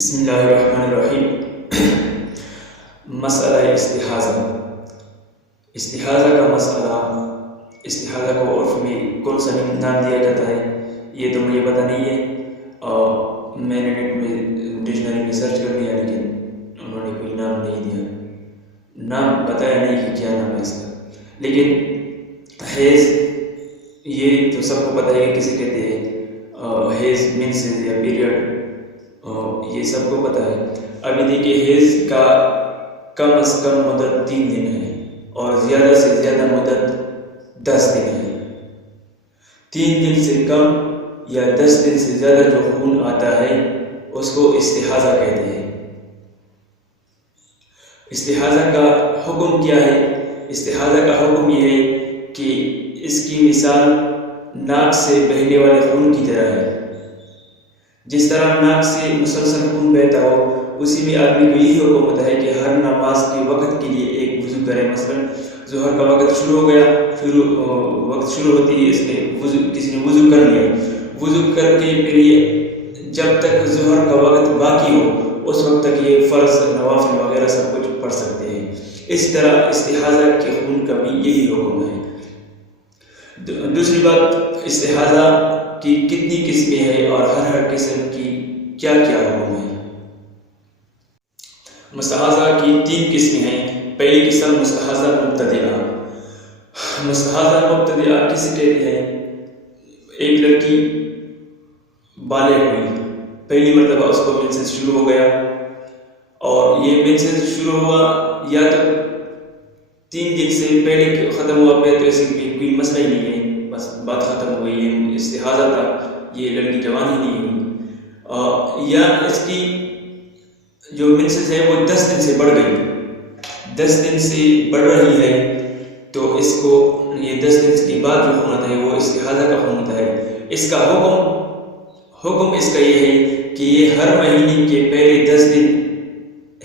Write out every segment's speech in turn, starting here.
بسم اللہ الرحمن الرحیم۔ مسئلہ استحاضہ۔ استحاضہ کا مسئلہ، استحاضہ کو عرف میں کون سا نام دیا جاتا ہے یہ تو مجھے پتہ نہیں ہے، اور میں نے نیٹ میں ڈکشنری میں سرچ کر لیا لیکن انہوں نے کوئی نام نہیں دیا، نام بتایا نہیں کہ کیا نام ہے اس کا۔ لیکن حیض یہ تو سب کو پتہ ہے کہ کسے کہتے ہیں، حیض مینسز یا پیریڈ، یہ سب کو پتہ ہے۔ ابھی دیکھیے حیض کا کم از کم مدت 3 دن ہے اور زیادہ سے زیادہ مدت 10 دن ہے۔ 3 دن سے کم یا 10 دن سے زیادہ جو خون آتا ہے اس کو استحاضہ کہتے ہیں۔ استحاضہ کا حکم کیا ہے؟ استحاضہ کا حکم یہ ہے کہ اس کی مثال ناک سے بہنے والے خون کی طرح ہے۔ جس طرح ناک سے مسلسل خون بہتا ہو، اسی میں آدمی کو یہی حکم ہوتا ہے کہ ہر نماز کے وقت کے لیے ایک وضو کرے۔ مثلا ظہر کا وقت شروع ہو گیا، وقت شروع ہوتی ہے، اس میں کسی نے وضو کر لیا، وضو کر کے پھر یہ جب تک ظہر کا وقت باقی ہو اس وقت تک یہ فرض نوافل وغیرہ سب کچھ پڑھ سکتے ہیں۔ اسی طرح استحاضہ کے خون کا بھی یہی حکم ہے۔ دوسری بات، استحاضہ کی کتنی قسمیں ہیں اور ہر قسم کی کیا کیا حکم ہے؟ مستحاضہ کی 3 قسمیں ہیں۔ پہلی قسم مستحاضہ مبتدئہ۔ مستحاضہ مبتدئہ کسے کہتے ہیں؟ ایک لڑکی بالغ ہوئی، پہلی مرتبہ اس کو مینسز شروع ہو گیا، اور یہ مینسز شروع ہوا یا تو 3 دن سے پہلے ختم ہوا پہ تو ایسے کوئی مسئلہ ہی نہیں ہے، بس بات ختم ہو گئی ہے، استحاضہ تھا، یہ لڑکی جوان ہی نہیں ہوئی، یا اس کی جو مینسز ہے وہ 10 دن سے بڑھ گئی، 10 دن سے بڑھ رہی ہے، تو اس کو یہ 10 دن کے بعد جو خون آتا ہے وہ استحاضہ کا خون ہوتا ہے۔ اس کا حکم اس کا یہ ہے کہ یہ ہر مہینے کے پہلے 10 دن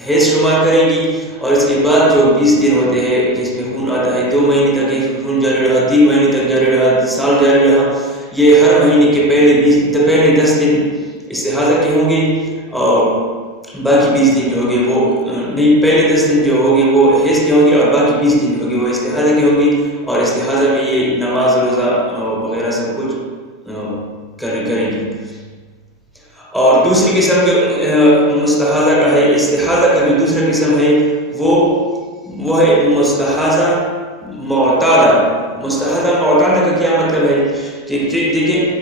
حیض شمار کرے گی، اور اس کے بعد جو 20 دن ہوتے ہیں جس میں خون آتا ہے، 2 مہینے تک یہ خون جاری رہا، 3 مہینے تک جاری رہا، سال جاری رہا، یہ ہر مہینے کے پہلے 10 دن استحاضہ کے ہوں گے، اور باقی 20 دن جو ہوں گے وہ نہیں، پہلے 10 دن جو ہوں گے وہ حیض کے ہوں گے، اور باقی 20 دن جو ہوں گے وہ استحاضہ کے ہوں گے، اور استحاضہ میں یہ نماز روزہ وغیرہ سب کچھ کریں گے۔ اور دوسری قسم جو مستحاضہ کا ہے، استحاضہ کا بھی دوسرا قسم ہے، وہ ہے مستحاضہ معتادہ۔ مستحاضہ معتادہ کا کیا مطلب ہے کہ دیکھیں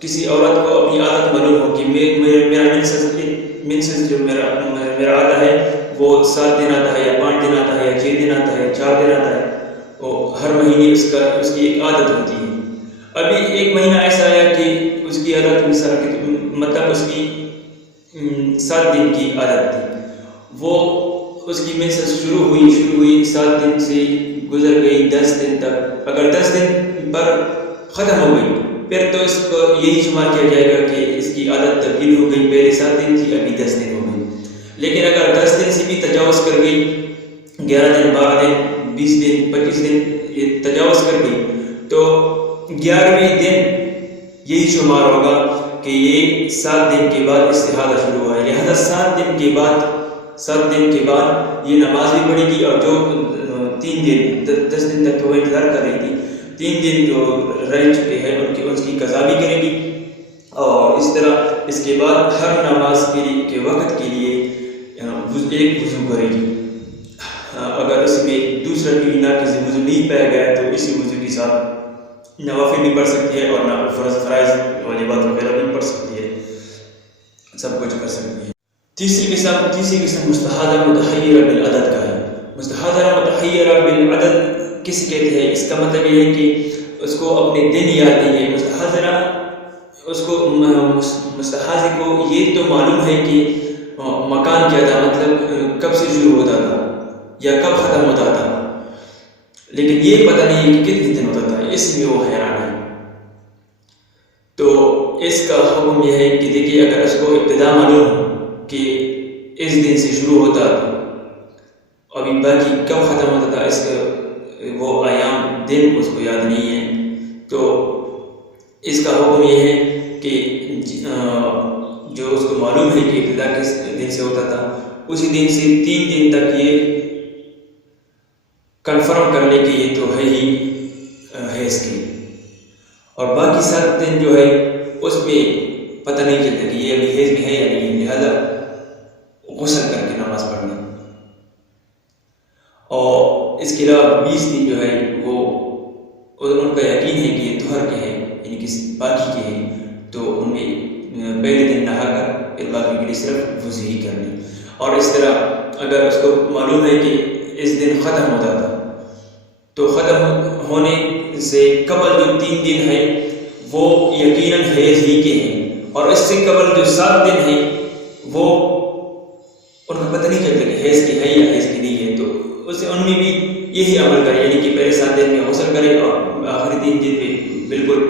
کسی عورت کو اپنی عادت معلوم ہو کہ میرا مینسز جو میرا آتا ہے وہ 7 دن آتا ہے، یا 5 دن آتا ہے، یا 6 دن آتا ہے، 4 دن آتا ہے، وہ ہر مہینے اس کی ایک عادت ہوتی ہے۔ ابھی ایک مہینہ ایسا آیا کہ اس کی عادت مطلب اس کی 7 دن کی عادت تھی، وہ اس کی مینسز شروع ہوئی 7 دن سے گزر گئی 10 دن تک، اگر 10 دن پر ختم ہو گئی پھر تو اس کو یہی شمار کیا جائے گا کہ اس کی عادت تبدیل ہو گئی، پہلے 7 دن تھی ابھی 10 دن ہو گئی۔ لیکن اگر 10 دن سے بھی تجاوز کر گئی، 11 دن، 12 دن، 20 دن، 25 دن یہ تجاوز کر گئی، تو 11ویں دن یہی شمار ہوگا کہ یہ 7 دن کے بعد استحاضہ شروع ہوا ہے، لہذا 7 دن کے بعد یہ نماز بھی پڑھے گی، اور جو 3 دن 10 دن تک تو وہ انتظار کر رہی تھی، 3 دن جو رہ چکے ہیں ان کی قضا بھی کرے گی، اور اس طرح اس کے بعد ہر نماز کے وقت کے لیے ایک وضو کرے گی۔ اگر اس میں دوسرا کوئی ناقض وضو نہیں پایا گیا تو اسی وضو کے ساتھ نوافل بھی پڑھ سکتی ہے، اور فرائض واجبات وغیرہ بھی پڑھ سکتی ہے، سب کچھ کر سکتی ہے۔ تیسری قسم مستحاضہ متحیرہ بالعدد کا ہے۔ مستحاضہ متحیرہ بالعدد کس کہتے ہیں؟ اس کا مطلب یہ ہے کہ اس کو اپنے دن یاد نہیں ہے۔ مستحاضہ کو یہ تو معلوم ہے کہ مکان کیا تھا، مطلب کب سے شروع ہوتا تھا یا کب ختم ہوتا تھا، لیکن یہ پتہ نہیں ہے کہ کتنے دن ہوتا تھا، اس میں وہ حیران ہے۔ تو اس کا حکم یہ ہے کہ دیکھیے اگر اس کو ابتدا معلوم ہو کہ اس دن سے شروع ہوتا تھا، ابھی باقی کب ختم ہوتا تھا اس کا وہ ایام دن اس کو یاد نہیں ہے، تو اس کا حکم یہ ہے کہ جو اس کو معلوم ہے کہ ابتدا کس دن سے ہوتا تھا، اسی دن سے 3 دن تک یہ کنفرم کر لے کہ یہ تو ہے ہی حیض کی، اور باقی 7 دن جو ہے اس میں پتہ نہیں چلتا کہ یہ ابھی حیض میں ہے یا نہیں، لہذا غسل کر کے نماز پڑھنا۔ اور اس کے علاوہ 20 دن جو ہے وہ ان کا یقین ہے کہ یہ طہر کے ہیں، یعنی کہ باقی کے ہیں، تو ان میں پہلے دن نہا کر پھر باقی کے لیے صرف وضو ہی کرنی۔ اور اس طرح اگر اس کو معلوم ہے کہ اس دن ختم ہوتا تھا تو ختم ہونے سے قبل جو 3 دن ہے وہ یقیناً حیض ہی کے ہیں، اور اس سے قبل جو 7 دن ہیں وہ ان کا پتہ نہیں چلتا کہ حیض کی ہے یا حیض کی نہیں ہے، تو اسے ان میں بھی یہی عمل کرے، یعنی کہ پہلے 7 دن میں غسل کرے اور آخری 3 دن پہ بالکل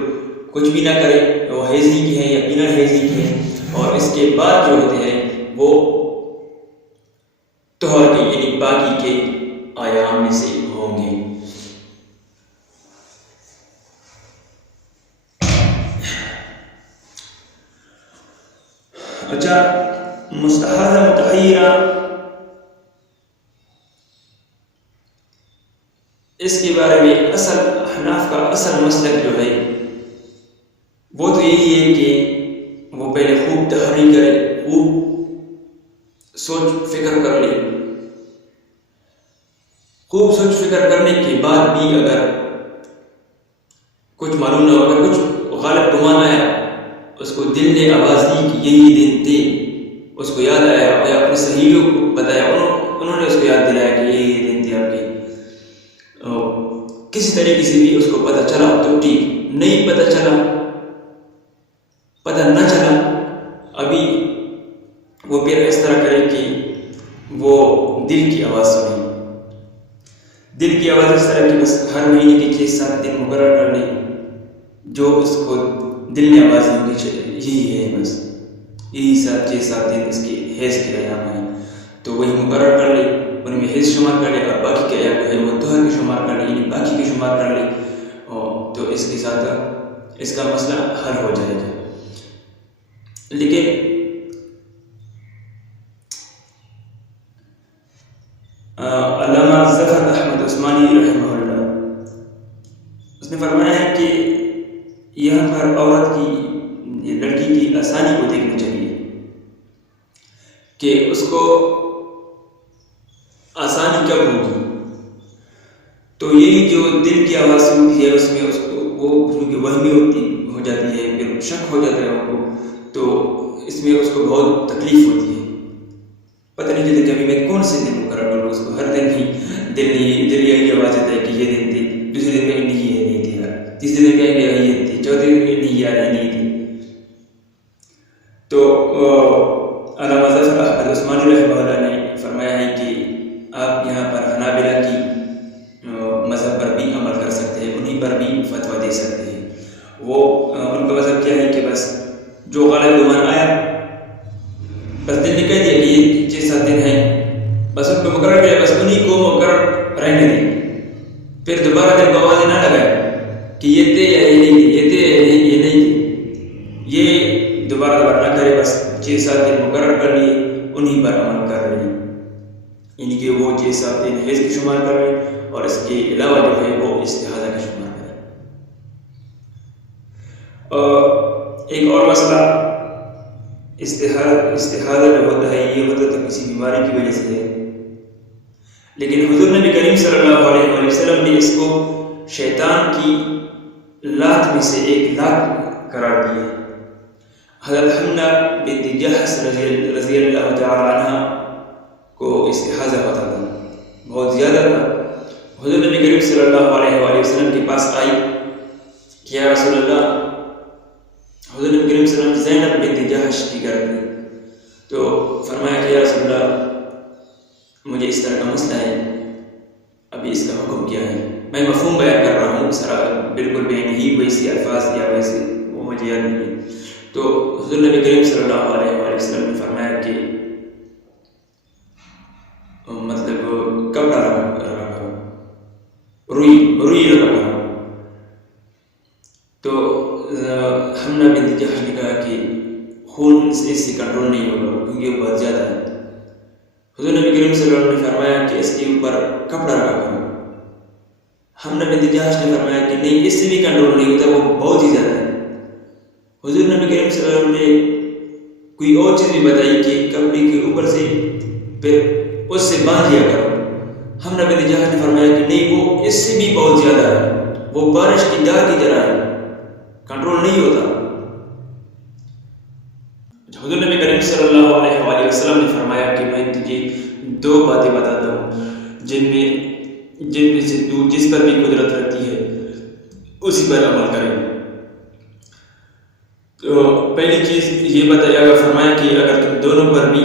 کچھ بھی نہ کرے، وہ حیض ہی کی ہے، یقیناً حیض ہی کی ہے، اور اس کے بعد جو ہوتے ہیں وہ طہر کے یعنی باقی کے ایام میں سے ہوں گے۔ اچھا، مستحاضہ متحیرہ، اس کے بارے میں احناف کا اصل مسلک جو ہے وہ تو یہی ہے کہ وہ پہلے خوب تحری کرے، خوب سوچ فکر کر لے، خوب سوچ فکر کرنے کے بعد بھی اگر کچھ معلوم نہ ہو، اگر کچھ غالب گمان آیا، اس کو دل نے آواز دی کہ یہی دن تھے، اس کو یاد آیا یا اپنے سہیلیوں کو بتایا، انہوں نے اس کو یاد دلایا کہ یہی دن تھے آپ کے، کسی طریقے سے بھی اس کو پتہ چلا تو ٹھیک، نہیں پتہ چلا، پتہ نہ چلا، ابھی وہ پھر اس طرح کرے کہ وہ دل کی آواز سنے، دل کی آواز اس طرح کہ بس ہر مہینے کے 6-7 دن مقرر کر لیں، جو اس کو دل میں آواز ہونی چاہیے، یہی ہے، بس یہی 6-7 دن اس کے حیض کے ایام ہیں، تو وہی مقرر کر لے، ان میں حیض شمار کر لے، اور باقی کے ایام جو ہے وہ طہر کے شمار کر لے، یعنی باقی کے شمار کر لے، تو اس کے ساتھ اس کا مسئلہ حل ہو جائے گا۔ لیکن علامہ ظفر احمد عثمانی رحمہ اللہ، اس نے فرمایا ہے کہ یہاں پر عورت کی، لڑکی کی آسانی کو دیکھنا چاہیے کہ اس کو آسانی کب ہوگی، تو یہی جو دل کی آواز ہوتی ہے اس میں اس کو وہ کیونکہ وہمی ہو جاتی ہے، پھر شک ہو جاتا ہے ان کو، تو اس میں اس کو بہت تکلیف ہوتی ہے، پتہ نہیں چلتا کہ ابھی میں کون سے دن مقرر کروں، اس کو ہر دن ہی دل یہی آواز دیتا ہے کہ یہ دن تھی، دوسرے دن میں نہیں تھی، تیسرے دن کہیں گے یہ تھی، چوتھے دن میں نہیں تھی۔ تو علامہ ظفر احمد عثمانی رحمہ اللہ نے فرمایا ہے کہ آپ یہاں پر حنابلہ کی مذہب پر بھی عمل کر سکتے ہیں، انہیں پر بھی فتویٰ دے سکتے ہیں۔ وہ ان کا مذہب کیا ہے کہ بس جو غالب گمان آیا، بس دل نے کہہ دیا کہ یہ 6-7 دن ہیں، بس ان کو مقرر کیا، بس انہیں کو مقرر رہنے دیں، پھر دوبارہ دل کو آوازیں نہ لگائے کہ یہ تھے یا یہ نہیں تھے، یہ تھے یا یہ نہیں تھے، یہ دوبارہ نہ کرے، بس 6-7 دن مقرر کر لیے، انہیں پر عمل کر رہے ہیں، یعنی کہ وہ 6-7 دن حیض کی شمار کر رہے ہیں، اور اس کے علاوہ جو ہے وہ استحاضہ کا شمار کریں۔ ایک اور مسئلہ، استحاضہ جو ہوتا ہے یہ ہوتا تو کسی بیماری کی وجہ سے ہے، لیکن حضور نبی کریم صلی اللہ علیہ وسلم نے اس کو شیطان کی لات میں سے ایک لات قرار دیا۔ حضرت حمنہ بنت جحش رضی اللہ تعالی عنہ کو استحاضہ ہوتا تھا، بہت زیادہ تھا۔ حضور نبی کریم صلی اللہ علیہ وسلم کے پاس آئی کہ یا رسول اللہ، حضور نبی کریم صلی اللہ علیہ وسلم زینب بنت جحش کی گھر میں، تو فرمایا کہ یا رسول اللہ مجھے اس طرح کا مسئلہ ہے، ابھی اس کا حکم کیا ہے؟ میں مفہوم بیان کر رہا ہوں، بالکل بے نہیں ویسے الفاظ یا ویسے وہ مجھے یاد نہیں۔ تو حضور نبی کریم صلی اللہ علیہ وسلم نے فرمایا کہ مطلب کپڑا رکھا، روئی رکھا۔ تو حمنہ بنت جحش نے کہا اس سے کنٹرول نہیں ہوگا کیونکہ وہ بہت زیادہ ہے۔ حضور نبی کریم صلی اللہ علیہ وسلم نے فرمایا کہ اس کے اوپر کپڑا رکھا کرو۔ حمزہ بن جحش نے فرمایا کہ نہیں، اس سے بھی کنٹرول نہیں ہوتا، وہ بہت ہی زیادہ ہے۔ حضور نبی کریم صلی اللہ علیہ وسلم نے کوئی اور چیز بھی بتائی کہ کپڑے کے اوپر سے پھر اس سے باندھ لیا کرو۔ حمزہ بن جحش نے فرمایا کہ نہیں، وہ اس سے بھی بہت زیادہ ہے، وہ بارش کی دار کی طرح ہے، کنٹرول نہیں ہوتا۔ حضور نبی کریم صلی اللہ علیہ وآلہ وسلم نے فرمایا کہ میں تجھے دو باتیں بتاتا ہوں جن میں سے تو جس پر بھی قدرت رکھتی ہے اسی پر عمل کرے۔ تو پہلی چیز یہ بتایا گا، فرمایا کہ اگر تم دونوں پر بھی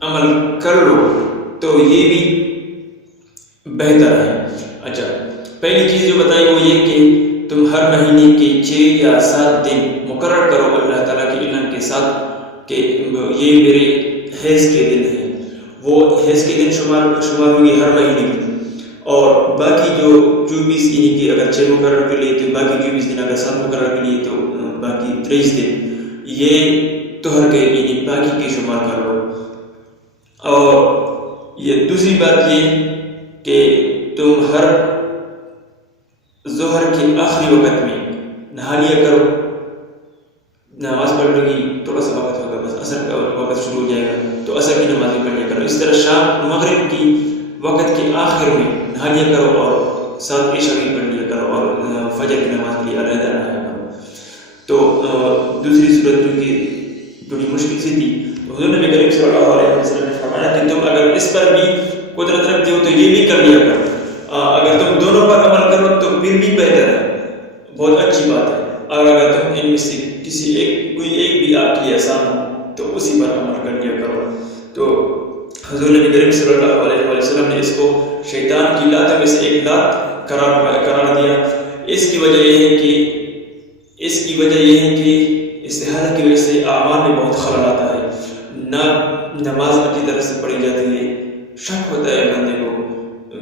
عمل کر لو تو یہ بھی بہتر ہے۔ اچھا، پہلی چیز جو بتائی وہ یہ کہ تم ہر مہینے کے 6 یا 7 دن مقرر کرو اللہ تعالیٰ کے علم کے ساتھ کہ یہ میرے حیض کے دن ہیں، وہ حیض کے دن شمار ہوں گے ہر مہینے میں، اور باقی جو 24 یعنی کہ اگر 6 مقرر کر لیے تو باقی 24 دن، اگر 7 مقرر کر لیے تو باقی 23 دن یہ طہر کے یعنی باقی کے شمار کر لو۔ اور یہ دوسری بات یہ کہ تم ہر ظہر کے آخری وقت میں نہا لیا کرو، نماز پڑھ لو گی تھوڑا سا وقت ہوگا، بس عصر کا وقت شروع ہو جائے گا تو عصر کی نماز بھی پڑھ لیا کرو۔ اس طرح شام مغرب کی وقت کے آخر میں نہا لیا کرو اور ساتھ عشاء بھی پڑھ لیا کرو اور فجر کی نماز بھی علیحدہ رہا کرو۔ تو دوسری صورت کیونکہ تھوڑی مشکل سی تھی، تو حضور نبی کریم صلی اللہ علیہ وسلم نے فرمایا کہ تم اگر اس پر بھی قدرت رکھتے ہو تو یہ بھی کر لیا کرو، اگر تم دونوں پر عمل کرو تو پھر بھی بہتر ہے، بہت اچھی بات ہے۔ اور اگر تم ان میں سے کوئی ایک بھی آپ کے لیے آسان ہو تو اسی پر عمل کر لیا کرو۔ تو حضور نبی کریم صلی اللہ علیہ وسلم نے اس کو شیطان کی لاتوں میں سے ایک لات قرار دیا۔ اس کی وجہ یہ ہے کہ استحاضہ کی وجہ سے اعمال میں بہت خلل آتا ہے، نہ نماز اچھی طرح سے پڑھی جاتی ہے، شک ہوتا ہے بندے کو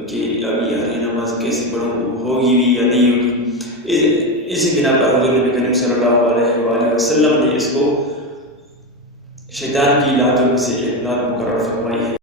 کہ اب یار یہ نماز کیسے پڑھوں، ہوگی بھی یا نہیں ہوگی۔ اسی بنا پر حضور نبی کریم صلی اللہ علیہ وآلہ وسلم نے اس کو شیطان کی لاتوں میں سے ایک لات مقرر فرمائی ہے۔